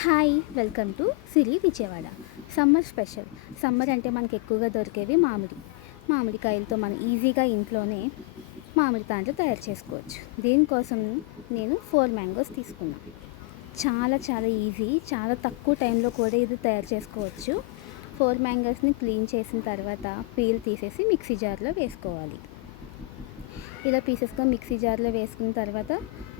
Hi welcome to Siri Vijayawada. Summer special. Summer అంటే మనకి ఎక్కువగా దొరికేవి మామిడికాయలతో మనం ఈజీగా ఇంట్లోనే మామిడి తాండ్లు తయారు చేసుకోవచ్చు. దీనికోసం నేను 4 మ్యాంగోస్ తీసుకున్నాను. చాలా చాలా ఈజీ, చాలా తక్కువ టైంలో కూడా ఇది తయారు చేసుకోవచ్చు. 4 మ్యాంగోస్ని క్లీన్ చేసిన తర్వాత పీల్ తీసేసి మిక్సీ జార్లో వేసుకోవాలి. ఇలా పీసెస్గా మిక్సీ జార్లో వేసుకున్న తర్వాత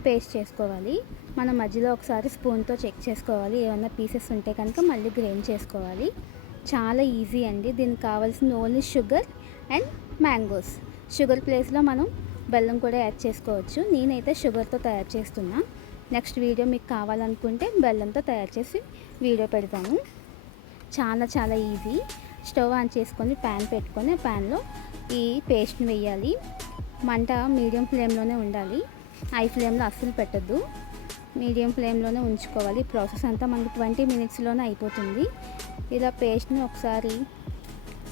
పేస్ట్ చేసుకోవాలి. మనం మధ్యలో ఒకసారి స్పూన్తో చెక్ చేసుకోవాలి, ఏమన్నా పీసెస్ ఉంటే కనుక మళ్ళీ గ్రైండ్ చేసుకోవాలి. చాలా ఈజీ అండి. దీనికి కావాల్సిన only sugar and mangoes. Sugar ప్లేస్లో మనం బెల్లం కూడా యాడ్ చేసుకోవచ్చు. నేనైతే షుగర్తో తయారు చేస్తున్నా. నెక్స్ట్ వీడియో మీకు కావాలనుకుంటే బెల్లంతో తయారు చేసి వీడియో పెడతాను. చాలా చాలా ఈజీ. స్టవ్ ఆన్ చేసుకొని ప్యాన్ పెట్టుకొని ప్యాన్లో ఈ పేస్ట్ని వేయాలి. మంట మీడియం ఫ్లేమ్లోనే ఉండాలి. హై ఫ్లేమ్లో అస్సలు పెట్టద్దు, మీడియం ఫ్లేమ్లోనే ఉంచుకోవాలి. ప్రాసెస్ అంతా మనకి 20 మినిట్స్లోనే అయిపోతుంది. ఇలా పేస్ట్ని ఒకసారి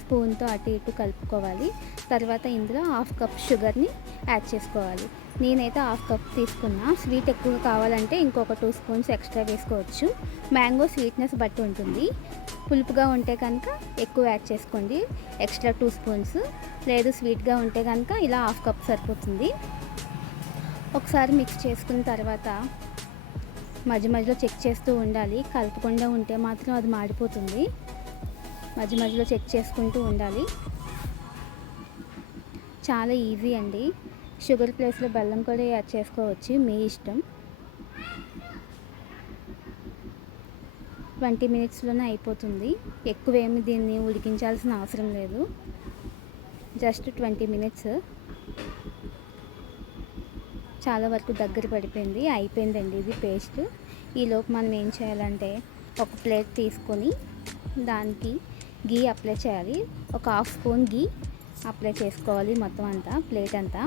స్పూన్తో అటు ఇటు కలుపుకోవాలి. తర్వాత ఇందులో 1/2 కప్ షుగర్ని యాడ్ చేసుకోవాలి. నేనైతే 1/2 కప్ తీసుకున్నా. స్వీట్ ఎక్కువ కావాలంటే ఇంకొక 2 స్పూన్స్ ఎక్స్ట్రా వేసుకోవచ్చు. మ్యాంగో స్వీట్నెస్ బట్టి ఉంటుంది. పులుపుగా ఉంటే కనుక ఎక్కువ యాడ్ చేసుకోండి, ఎక్స్ట్రా 2 స్పూన్స్. లేదు స్వీట్గా ఉంటే కనుక ఇలా 1/2 కప్ సరిపోతుంది. ఒకసారి మిక్స్ చేసుకున్న తర్వాత మధ్య మధ్యలో చెక్ చేస్తూ ఉండాలి. కలపకుండా ఉంటే మాత్రం అది మాడిపోతుంది. మధ్య మధ్యలో చెక్ చేసుకుంటూ ఉండాలి. చాలా ఈజీ అండి. షుగర్ ప్లేస్లో బెల్లం కూడా యాడ్ చేసుకోవచ్చు, మీ ఇష్టం. 20 మినిట్స్లోనే అయిపోతుంది. ఎక్కువేమి దీన్ని ఉడికించాల్సిన అవసరం లేదు. Just 20 minutes. చాలా వరకు దగ్గర పడిపోయింది, అయిపోయిందండి ఇది పేస్ట్. ఈలోపు మనం ఏం చేయాలంటే ఒక ప్లేట్ తీసుకొని దానికి గీ అప్లై చేయాలి. ఒక 1/2 స్పూన్ గీ అప్లై చేసుకోవాలి మొత్తం అంతా, ప్లేట్ అంతా.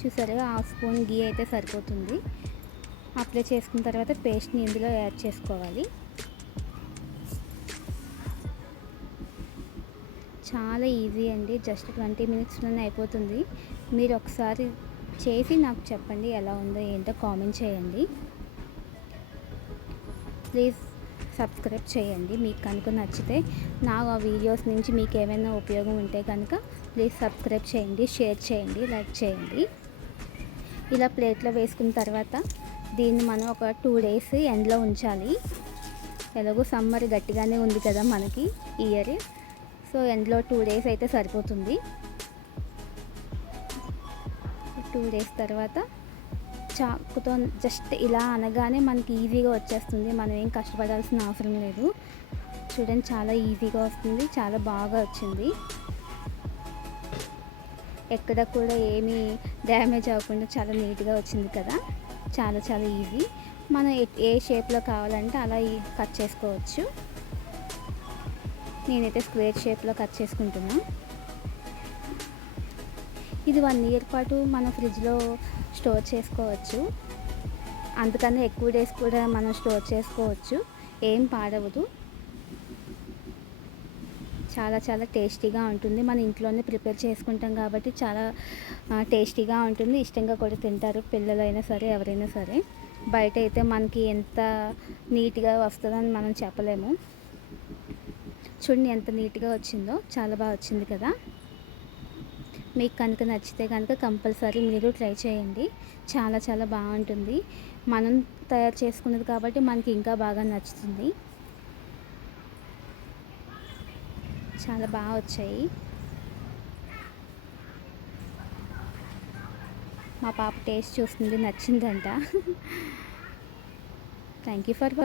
చూసారు, 1/2 స్పూన్ గీ అయితే సరిపోతుంది. అప్లై చేసుకున్న తర్వాత పేస్ట్ని ఇందులో యాడ్ చేసుకోవాలి. చాలా ఈజీ అండి. జస్ట్ 20 మినిట్స్లోనే అయిపోతుంది. మీరు ఒకసారి చేసి నాకు చెప్పండి ఎలా ఉందో ఏంటో కామెంట్ చేయండి. ప్లీజ్ సబ్స్క్రైబ్ చేయండి మీకు కనుక నచ్చితే. నా వీడియోస్ నుంచి మీకు ఏమైనా ఉపయోగం ఉంటే కనుక ప్లీజ్ సబ్స్క్రైబ్ చేయండి, షేర్ చేయండి, లైక్ చేయండి. ఇలా ప్లేట్లో వేసుకున్న తర్వాత దీన్ని మనం ఒక 2 డేస్ ఎండలో ఉంచాలి. ఎలాగో సమ్మర్ గట్టిగానే ఉంది కదా మనకి ఇయర్. సో ఎండలో 2 డేస్ అయితే సరిపోతుంది. 2 డేస్ తర్వాత చాకుతో జస్ట్ ఇలా అనగానే మనకి ఈజీగా వచ్చేస్తుంది. మనం ఏం కష్టపడాల్సిన అవసరం లేదు. చూడండి, చాలా ఈజీగా వస్తుంది, చాలా బాగా వచ్చింది. ఎక్కడ కూడా ఏమీ డ్యామేజ్ అవ్వకుండా చాలా నీట్గా వచ్చింది కదా. చాలా చాలా ఈజీ. మనం ఏ షేప్లో కావాలంటే అలా కట్ చేసుకోవచ్చు. నేనైతే స్క్వేర్ షేప్లో కట్ చేసుకుంటున్నా. ఇది 1 ఇయర్ పాటు మనం ఫ్రిడ్జ్లో స్టోర్ చేసుకోవచ్చు. అందుకని ఎక్కువ డేస్ కూడా మనం స్టోర్ చేసుకోవచ్చు, ఏం పాడవదు. చాలా చాలా టేస్టీగా ఉంటుంది. మన ఇంట్లోనే ప్రిపేర్ చేసుకుంటాం కాబట్టి చాలా టేస్టీగా ఉంటుంది. ఇష్టంగా కూడా తింటారు, పిల్లలైనా సరే ఎవరైనా సరే. బయట అయితే మనకి ఎంత నీట్గా వస్తుందని మనం చెప్పలేము. చూడండి ఎంత నీట్గా వచ్చిందో, చాలా బాగా వచ్చింది కదా. మీకు కనుక నచ్చితే కనుక కంపల్సరీ మీరు ట్రై చేయండి. చాలా చాలా బాగుంటుంది. మనం తయారు చేసుకున్నది కాబట్టి మనకి ఇంకా బాగా నచ్చుతుంది. చాలా బాగా వచ్చాయి. మా పాప టేస్ట్ చూస్తుంది, నచ్చిందంట. Thank you for